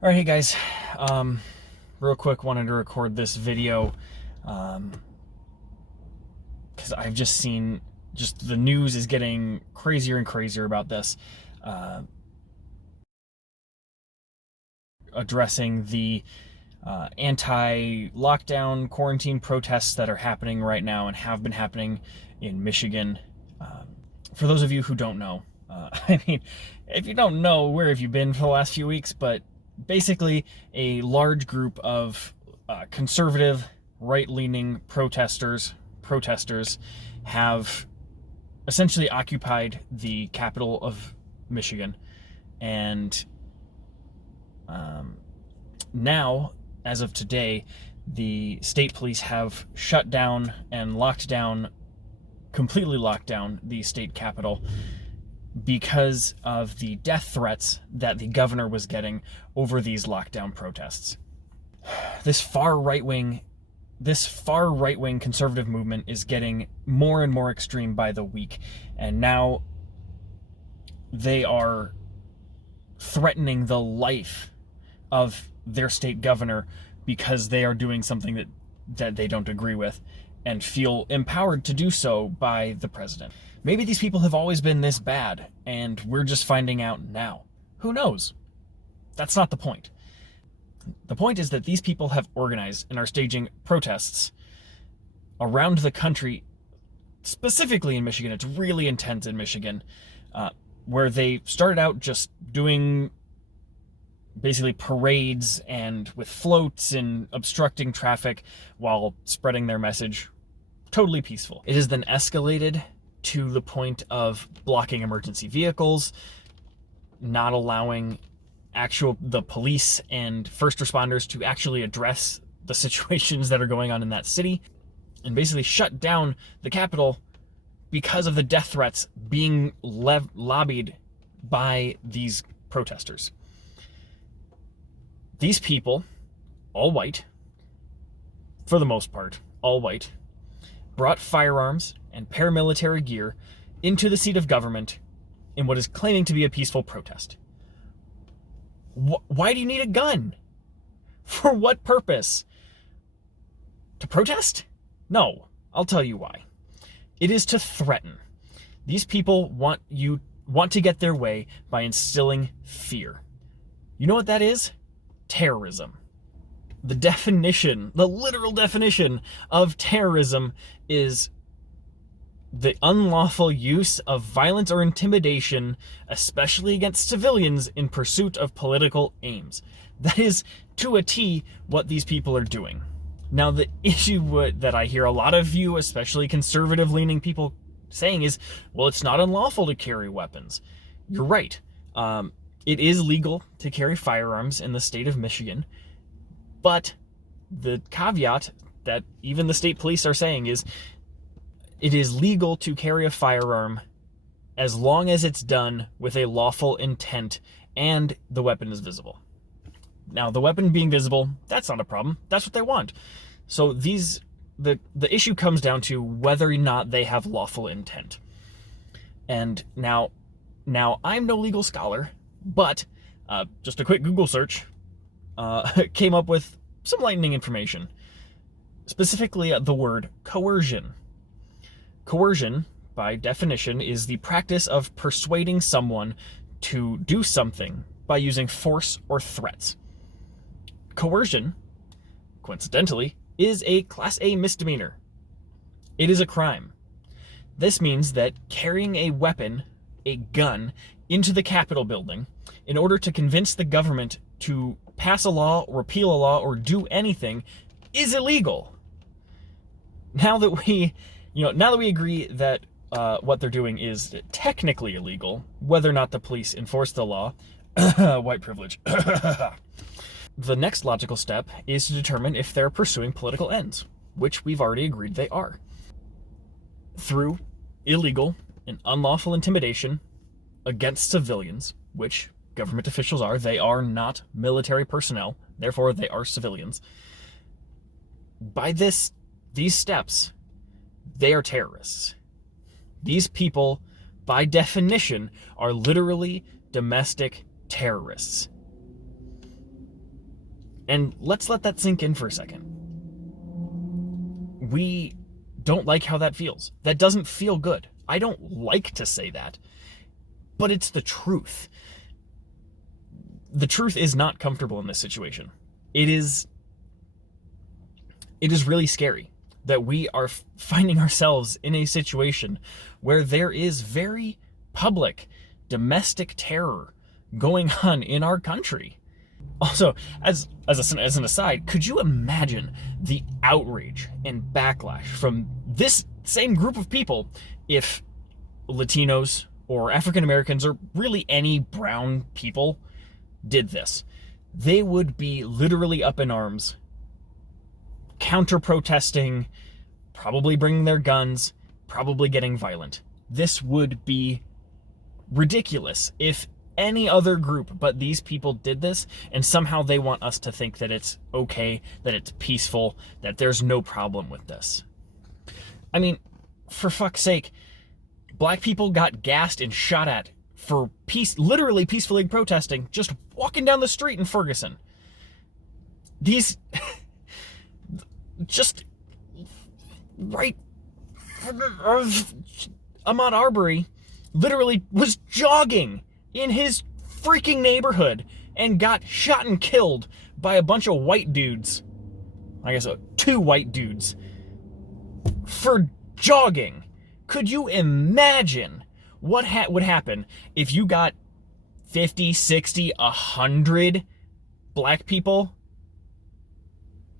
All right, hey guys. Real quick, wanted to record this video because I've just seen the news is getting crazier and crazier about this, addressing the anti-lockdown quarantine protests that are happening right now and have been happening in Michigan. For those of you who don't know, I mean, if you don't know, where have you been for the last few weeks? But basically, a large group of conservative, right-leaning protesters have essentially occupied the capital of Michigan, and now, as of today, the state police have shut down and completely locked down the state capitol because of the death threats that the governor was getting over these lockdown protests. This far right-wing conservative movement is getting more and more extreme by the week, and now they are threatening the life of their state governor because they are doing something that they don't agree with and feel empowered to do so by the president. Maybe these people have always been this bad and we're just finding out now. Who knows? That's not the point. The point is that these people have organized and are staging protests around the country, specifically in Michigan. It's really intense in Michigan, where they started out just doing basically parades and with floats and obstructing traffic while spreading their message. Totally peaceful. It has then escalated to the point of blocking emergency vehicles, not allowing the police and first responders to actually address the situations that are going on in that city, and basically shut down the Capitol because of the death threats being lobbied by these protesters. These people, all white, for the most part, all white, brought firearms and paramilitary gear into the seat of government in what is claiming to be a peaceful protest. Why do you need a gun? For what purpose? To protest? No, I'll tell you why. It is to threaten. These people want to get their way by instilling fear. You know what that is? Terrorism. The literal definition of terrorism is the unlawful use of violence or intimidation, especially against civilians, in pursuit of political aims. That is, to a T, what these people are doing. Now, the issue that I hear a lot of you, especially conservative-leaning people, saying is, well, it's not unlawful to carry weapons. You're right. It is legal to carry firearms in the state of Michigan, but the caveat that even the state police are saying is it is legal to carry a firearm as long as it's done with a lawful intent and the weapon is visible. Now, the weapon being visible, that's not a problem. That's what they want. So the issue comes down to whether or not they have lawful intent. And now I'm no legal scholar, but just a quick Google search came up with some lightning information, specifically the word coercion. Coercion, by definition, is the practice of persuading someone to do something by using force or threats. Coercion, coincidentally, is a Class A misdemeanor. It is a crime. This means that carrying a weapon, a gun, into the Capitol building in order to convince the government to pass a law, repeal a law, or do anything is illegal. Now that we agree that what they're doing is technically illegal, whether or not the police enforce the law, white privilege, the next logical step is to determine if they're pursuing political ends, which we've already agreed they are, through illegal and unlawful intimidation against civilians, which government officials are. They are not military personnel, therefore they are civilians. By these steps, they are terrorists. These people, by definition, are literally domestic terrorists. And let's let that sink in for a second. We don't like how that feels. That doesn't feel good. I don't like to say that, but it's the truth. The truth is not comfortable in this situation. It is really scary that we are finding ourselves in a situation where there is very public domestic terror going on in our country. Also, as an aside, could you imagine the outrage and backlash from this same group of people if Latinos or African Americans or really any brown people did this? They would be literally up in arms, counter-protesting, probably bringing their guns, probably getting violent. This would be ridiculous if any other group but these people did this, and somehow they want us to think that it's okay, that it's peaceful, that there's no problem with this. I mean, for fuck's sake, black people got gassed and shot at for literally peacefully protesting, just walking down the street in Ferguson. These, just right, Ahmaud Arbery literally was jogging in his freaking neighborhood and got shot and killed by a bunch of white dudes. I guess 2 white dudes for jogging. Could you imagine what would happen if you got 50, 60, 100 black people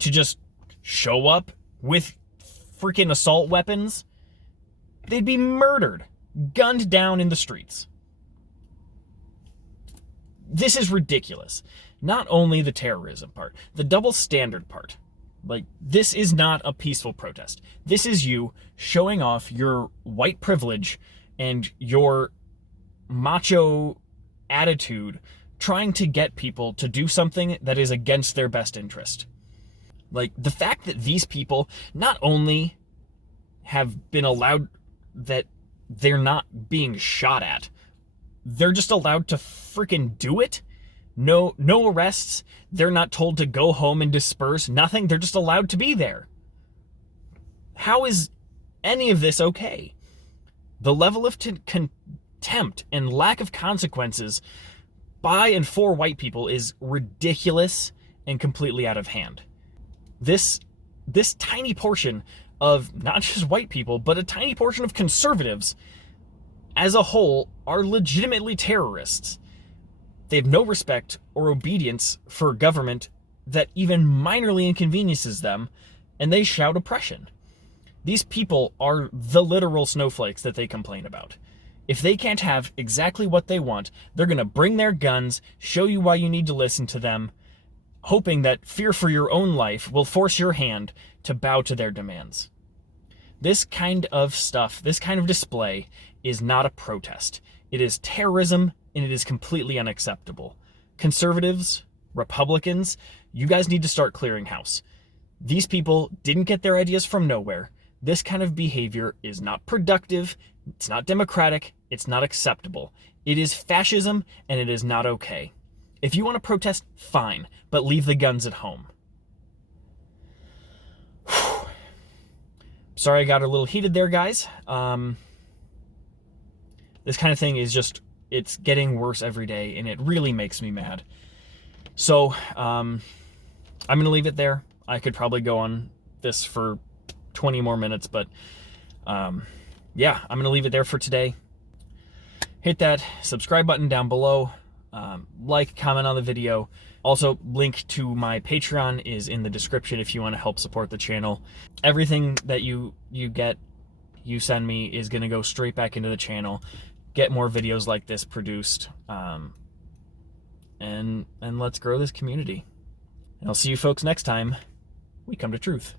to just show up with freaking assault weapons? They'd be murdered, gunned down in the streets. This is ridiculous. Not only the terrorism part, the double standard part. Like, this is not a peaceful protest. This is you showing off your white privilege and your macho attitude, trying to get people to do something that is against their best interest. Like, the fact that these people not only have been allowed that they're not being shot at, they're just allowed to freaking do it. No arrests. They're not told to go home and disperse. Nothing. They're just allowed to be there. How is any of this okay? The level of contempt and lack of consequences by and for white people is ridiculous and completely out of hand. This tiny portion of not just white people, but a tiny portion of conservatives as a whole are legitimately terrorists. They have no respect or obedience for government that even minorly inconveniences them, and they shout oppression. These people are the literal snowflakes that they complain about. If they can't have exactly what they want, they're going to bring their guns, show you why you need to listen to them, hoping that fear for your own life will force your hand to bow to their demands. This kind of stuff, this kind of display, is not a protest. It is terrorism, and it is completely unacceptable. Conservatives, Republicans, you guys need to start clearing house. These people didn't get their ideas from nowhere. This kind of behavior is not productive, it's not democratic, it's not acceptable. It is fascism, and it is not okay. If you want to protest, fine, but leave the guns at home. Sorry I got a little heated there, guys. This kind of thing is just, it's getting worse every day, and it really makes me mad. So, I'm going to leave it there. I could probably go on this for 20 more minutes, but yeah, I'm going to leave it there for today. Hit that subscribe button down below. Like, comment on the video. Also, link to my Patreon is in the description if you want to help support the channel. Everything that you send me is going to go straight back into the channel. Get more videos like this produced. And let's grow this community. And I'll see you folks next time we come to truth.